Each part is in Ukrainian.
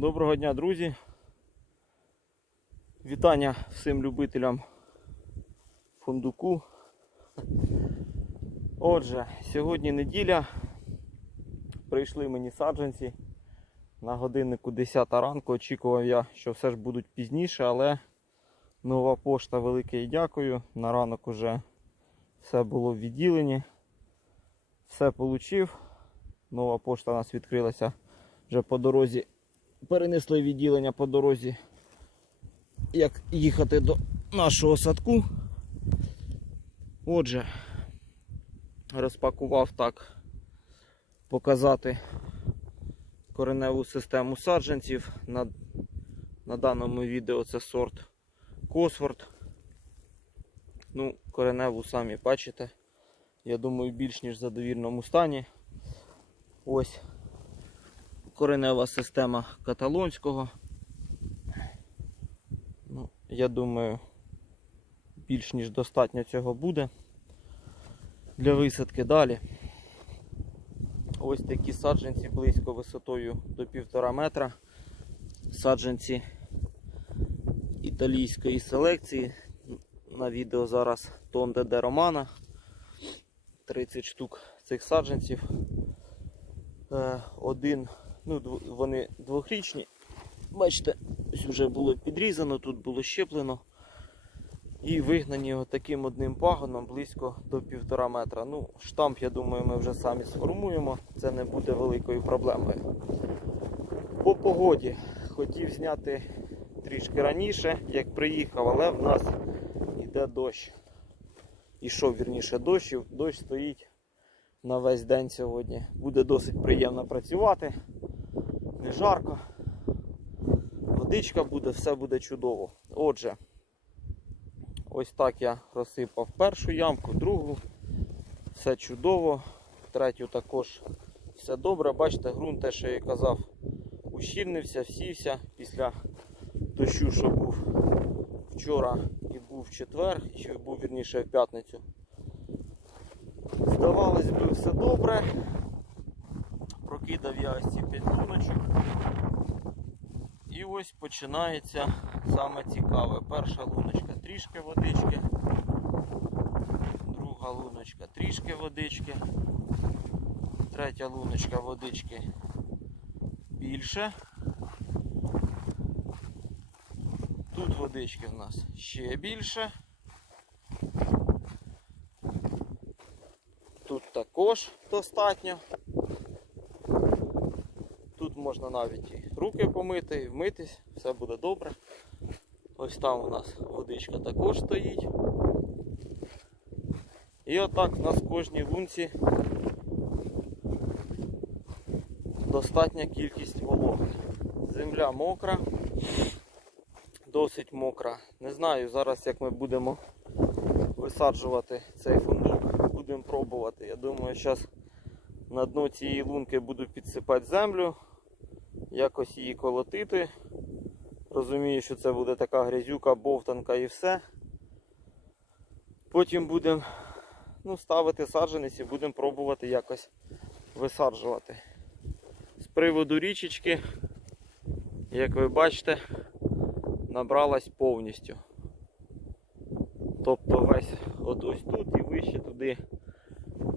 Доброго дня, друзі. Вітання всім любителям фундуку. Отже, сьогодні неділя. Прийшли мені саджанці. На годиннику 10 ранку. Очікував я, що все ж будуть пізніше, але нова пошта велике їй дякую. На ранок уже все було в відділенні. Все получив. Нова пошта у нас відкрилася вже по дорозі. Перенесли відділення по дорозі, як їхати до нашого садку. Отже, розпакував так показати кореневу систему саджанців. На, на даному відео це сорт Косфорд. Ну, кореневу самі бачите. Я думаю, більш ніж в задовільному стані. Ось коренева система каталонського. Ну, я думаю, більш ніж достатньо цього буде для висадки далі. Ось такі саджанці близько висотою до півтора метра. Саджанці італійської селекції. На відео зараз Тонде де Романа. 30 штук цих саджанців. Е, Один, ну, вони двохрічні. Бачите, ось вже було підрізано, тут було щеплено. І вигнані таким одним пагоном близько до півтора метра. Ну, штамп, я думаю, ми вже самі сформуємо. Це не буде великою проблемою. По погоді хотів зняти трішки раніше, як приїхав, але в нас йде дощ. Ішов вірніше дощ, і дощ стоїть на весь день сьогодні. Буде досить приємно працювати. Не жарко. Водичка буде, все буде чудово. Отже, ось так я розсипав першу ямку, другу. Все чудово. Третю також все добре. Бачите, ґрунт, те, що я казав, ущільнився, всівся після дощу, що був вчора і був в четвер, і був вірніше в п'ятницю. Здавалось би, все добре. Прокидав я ось ці 5 луночок. І ось починається саме цікаве. Перша луночка трішки водички, друга луночка трішки водички, третя луночка водички більше. Тут водички в нас ще більше. Тут також достатньо. Можна навіть і руки помити, і вмитись, все буде добре. Ось там у нас водичка також стоїть. І отак у нас в кожній лунці достатня кількість вологи. Земля мокра, досить мокра. Не знаю зараз як ми будемо висаджувати цей фундук, будемо пробувати. Я думаю, зараз на дно цієї лунки буду підсипати землю, якось її колотити. Розумію, що це буде така грязюка, бовтанка і все. Потім будемо ну, ставити саджанець і будемо пробувати якось висаджувати. З приводу річечки, як ви бачите, набралась повністю. Тобто весь от ось тут і вище туди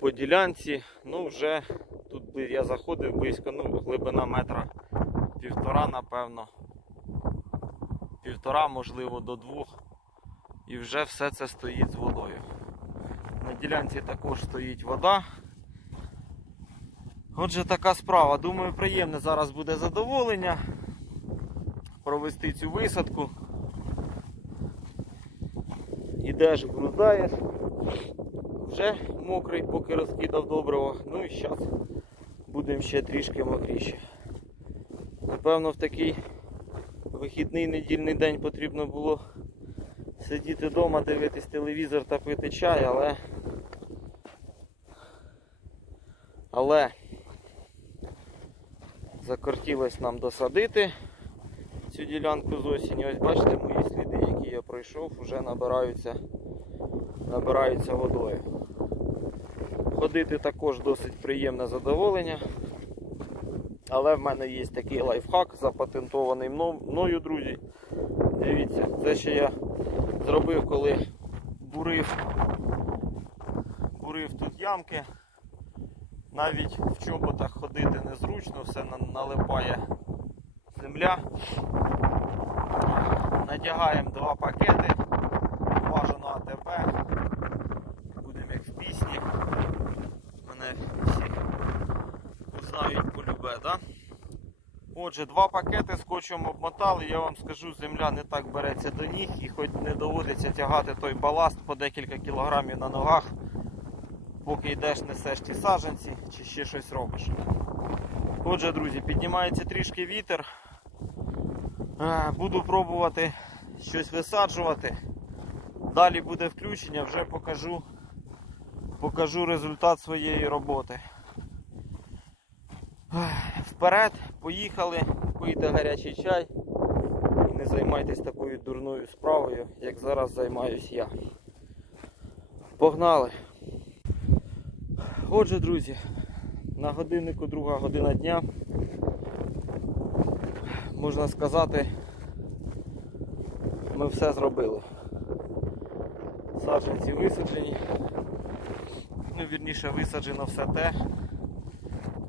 по ділянці. Ну вже тут я заходив близько, ну глибина метра півтора, напевно. Півтора, можливо, до двох. І вже все це стоїть з водою. На ділянці також стоїть вода. Отже, така справа. Думаю, приємне зараз буде задоволення провести цю висадку. Ідеш, груздаєш. Вже мокрий, поки розкидав доброго. Ну і зараз будемо ще трішки мокріші. Напевно, в такий вихідний недільний день потрібно було сидіти вдома, дивитись телевізор та пити чай, але. Але закортілось нам досадити цю ділянку з осені. Ось бачите, мої сліди, які я пройшов, вже набираються, набираються водою. Ходити також досить приємне задоволення. Але в мене є такий лайфхак, запатентований мною, друзі. Дивіться, це ще я зробив, коли бурив, бурив тут ямки. Навіть в чоботах ходити незручно, все налипає земля. Надягаємо два пакети, бажано АТБ. Будемо як в пісні. Мене всі знають полюбе, да? Отже, два пакети скотчем обмотали, я вам скажу, земля не так береться до ніг і хоч не доводиться тягати той баласт по декілька кілограмів на ногах, поки йдеш, несеш ті саженці чи ще щось робиш. Отже, друзі, піднімається трішки вітер. Е, Буду пробувати щось висаджувати. Далі буде включення, вже покажу, покажу результат своєї роботи. Вперед, поїхали, пийте гарячий чай і не займайтесь такою дурною справою, як зараз займаюсь я. Погнали! Отже, друзі, на годиннику друга година дня. Можна сказати, ми все зробили. Саджанці висаджені. Ну, вірніше, висаджено все те,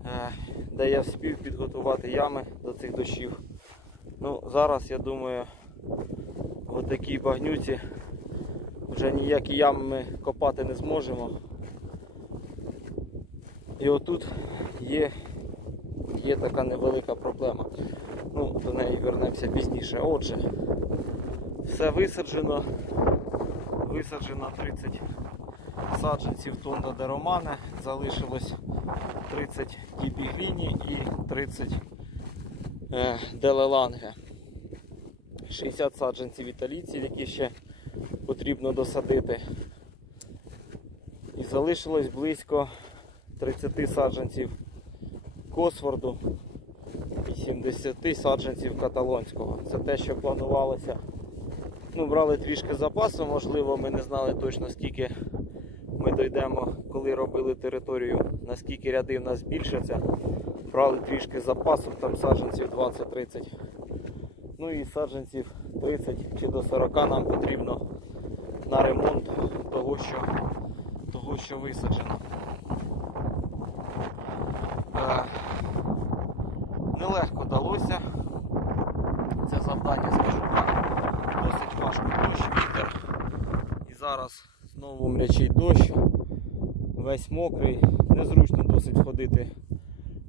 е, де я вспів підготувати ями до цих дощів. Ну, зараз я думаю, в такій багнюці вже ніякі ями ми копати не зможемо. І отут є, є така невелика проблема. Ну, до неї вернемося пізніше. Отже, все висаджено. Висаджено 30 саджанців тонда де романе. Залишилось 30 кіпігліні і 30 е, делеланге. 60 саджанців італійців, які ще потрібно досадити. І залишилось близько 30 саджанців Косфорду і 70 саджанців каталонського. Це те, що планувалося. Ну, брали трішки запасу, можливо, ми не знали точно скільки ми дійдемо, коли робили територію, наскільки ряди в нас збільшаться. Брали трішки запасу, там саджанців 20-30. Ну і саджанців 30 чи до 40 нам потрібно на ремонт того, що, того, що висаджено. Е, Нелегко далося. Це завдання, скажу так, досить важко дощ, вітер. І зараз знову мрячий дощ, весь мокрий, незручно досить ходити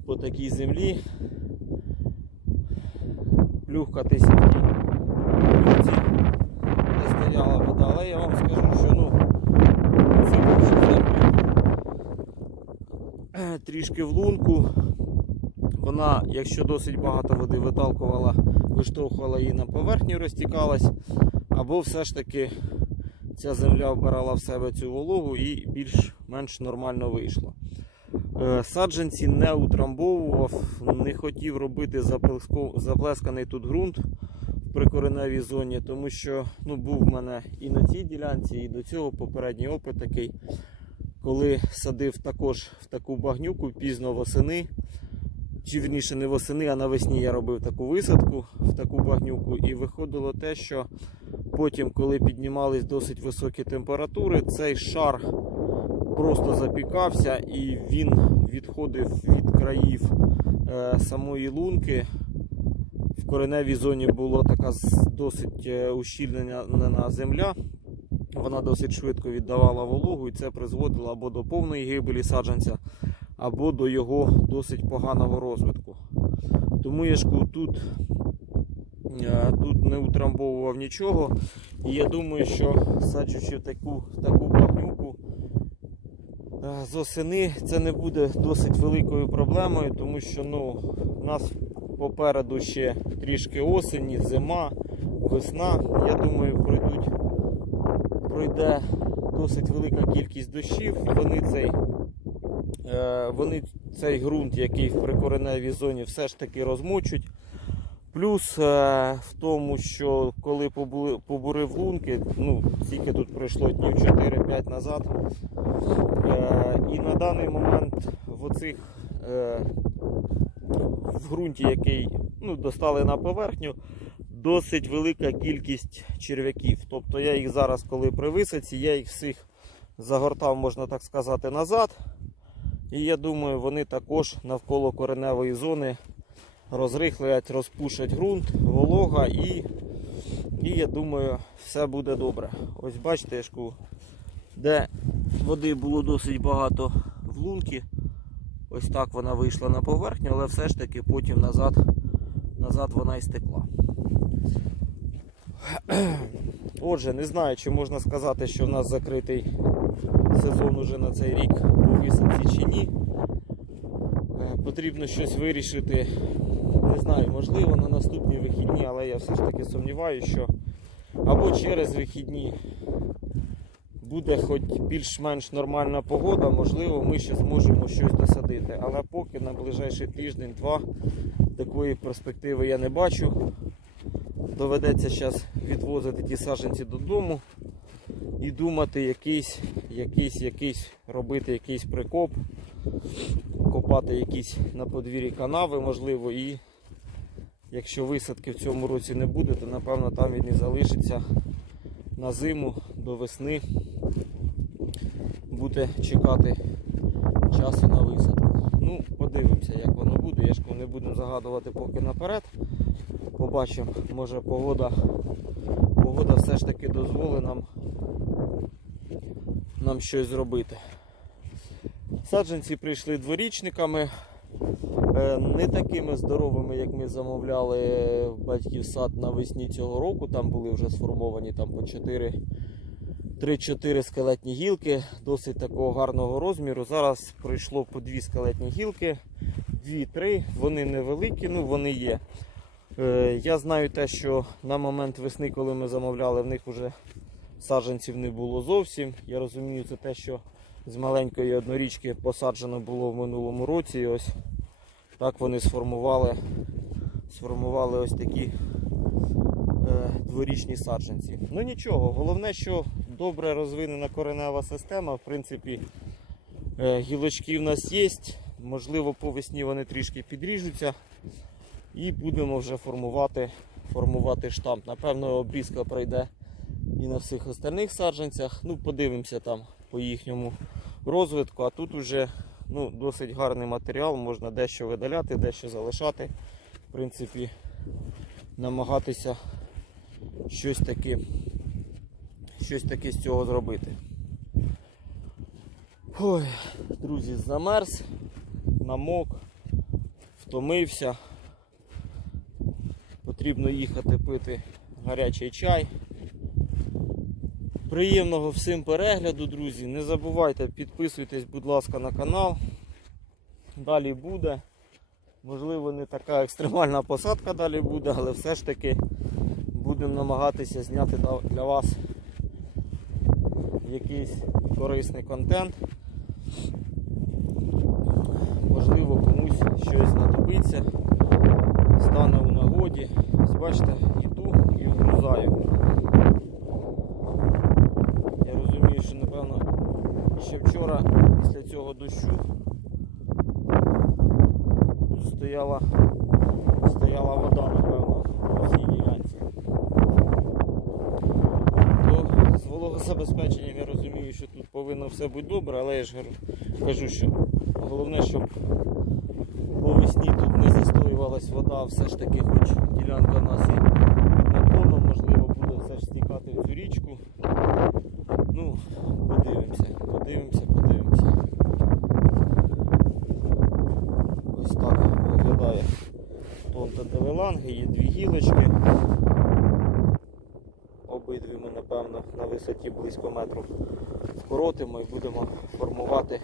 по такій землі, плюхкатися в тій вулиці, де стояла вода. Але я вам скажу, що ну, сипавши землю трішки в лунку, вона, якщо досить багато води виталкувала, виштовхувала її на поверхню, розтікалась, або все ж таки ця земля вбирала в себе цю вологу і більш-менш нормально вийшло. Е, Саджанці не утрамбовував, не хотів робити заплесканий тут ґрунт в прикореневій зоні, тому що ну, був в мене і на цій ділянці, і до цього попередній опит такий, коли садив також в таку багнюку пізно восени, чи вірніше не восени, а навесні я робив таку висадку в таку багнюку, і виходило те, що потім, коли піднімались досить високі температури, цей шар просто запікався і він відходив від країв е, самої лунки. В кореневій зоні була така досить е, ущільнена земля. Вона досить швидко віддавала вологу, і це призводило або до повної гибелі саджанця, або до його досить поганого розвитку. Тому я ж тут, е, тут не утрамбовував нічого. І я думаю, що саджучи в таку, в з осени, це не буде досить великою проблемою, тому що ну, у нас попереду ще трішки осені, зима, весна. Я думаю, пройдуть, пройде досить велика кількість дощів. Вони цей, е, вони цей ґрунт, який в прикореневій зоні, все ж таки розмочуть. Плюс е, в тому, що коли побурив лунки, ну, скільки тут пройшло днів 4-5 назад, е, і на даний момент в оцих е, в ґрунті, який ну, достали на поверхню, досить велика кількість черв'яків. Тобто я їх зараз, коли при висадці, я їх всіх загортав, можна так сказати, назад. І я думаю, вони також навколо кореневої зони розрихлять, розпушать ґрунт, волога і, і я думаю, все буде добре. Ось бачите, я ж де води було досить багато в лунки. Ось так вона вийшла на поверхню, але все ж таки потім назад, назад вона і стекла. Отже, не знаю, чи можна сказати, що в нас закритий сезон уже на цей рік по висадці чи ні. Потрібно щось вирішити. Не знаю, можливо на наступні вихідні, але я все ж таки сумніваюся, що або через вихідні буде хоч більш-менш нормальна погода, можливо, ми ще зможемо щось досадити. Але поки на ближайший тиждень-два такої перспективи я не бачу. Доведеться зараз відвозити ті саджанці додому і думати якийсь, якийсь, якийсь, робити якийсь прикоп, копати якісь на подвір'ї канави, можливо, і якщо висадки в цьому році не буде, то напевно там він і залишиться на зиму до весни. Буде чекати часу на висадку. Ну, подивимося, як воно буде. Я ж не будемо загадувати поки наперед. Побачимо, може погода, погода все ж таки дозволить нам, нам щось зробити. Саджанці прийшли дворічниками, е, не такими здоровими, як ми замовляли батьків сад навесні цього року. Там були вже сформовані там по 4 3-4 скелетні гілки, досить такого гарного розміру. Зараз прийшло по 2 скелетні гілки, 2-3, вони невеликі, ну вони є. Е, Я знаю те, що на момент весни, коли ми замовляли, в них вже саджанців не було зовсім. Я розумію, це те, що з маленької однорічки посаджено було в минулому році. І ось так вони сформували, сформували ось такі е, дворічні саджанці. Ну нічого, головне, що добре розвинена коренева система. В принципі, е, гілочки в нас є. Можливо, по весні вони трішки підріжуться. І будемо вже формувати, формувати штамп. Напевно, обрізка пройде і на всіх остальних саджанцях. Ну, подивимося там по їхньому розвитку. А тут вже ну, досить гарний матеріал, можна дещо видаляти, дещо залишати. В принципі, намагатися щось таке, щось таке з цього зробити. Ой, друзі, замерз, намок, втомився. Потрібно їхати пити гарячий чай. Приємного всім перегляду, друзі. Не забувайте, підписуйтесь, будь ласка, на канал. Далі буде. Можливо, не така екстремальна посадка далі буде, але все ж таки будемо намагатися зняти для- вас якийсь корисний контент. Можливо, комусь щось знадобиться стане у нагоді. Ось бачите, йду і вгрузаю. Я розумію, що напевно вчора після цього дощу стояла, стояла вода, напевно, по всій ділянці. То з вологозабезпеченням я розумію, що тут повинно все бути добре, але я ж кажу, що головне, щоб по весні тут не застоювалась вода, все ж таки, хоч ділянка в нас і під наклоном, можливо, буде все ж стікати в цю річку. Ну, подивимося, подивимося. Ось так виглядає тонта девеланги, є дві гілочки. Обидві ми, напевно, на висоті близько метру скоротимо і будемо формувати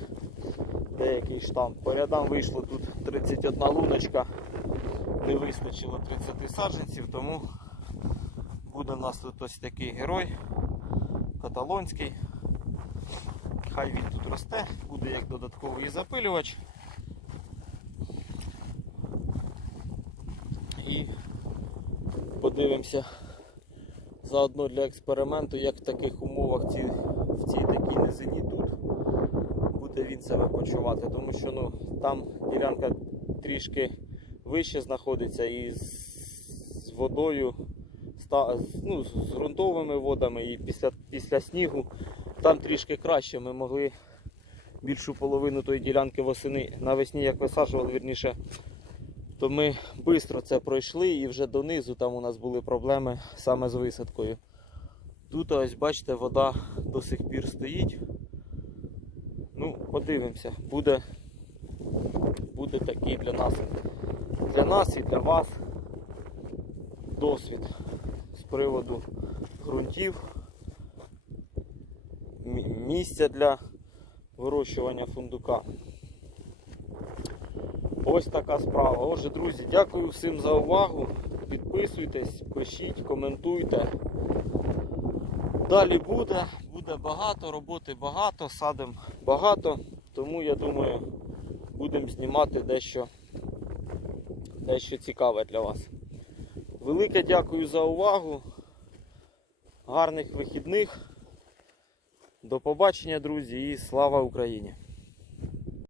деякий штамп. По рядам вийшло тут 31 луночка, не вистачило 30 саджанців, тому буде у нас тут ось такий герой каталонський. Хай він тут росте, буде як додатковий запилювач. І подивимося заодно для експерименту, як в таких умовах ці, в цій такій низині тут буде він себе почувати, тому що ну, там ділянка трішки вище знаходиться і з з водою, з- ну, з ґрунтовими водами і після, після снігу там трішки краще. Ми могли більшу половину тої ділянки восени навесні, як висаджували, вірніше, то ми швидко це пройшли і вже донизу там у нас були проблеми саме з висадкою. Тут ось бачите, вода до сих пір стоїть. Ну, подивимося, буде, буде такий для нас, для нас і для вас досвід з приводу ґрунтів, місця для вирощування фундука. Ось така справа. Отже, друзі, дякую всім за увагу. Підписуйтесь, пишіть, коментуйте. Далі буде, буде багато, роботи багато, садим багато, тому я думаю, будемо знімати дещо, дещо цікаве для вас. Велике дякую за увагу. Гарних вихідних. До побачення, друзі, і слава Україні!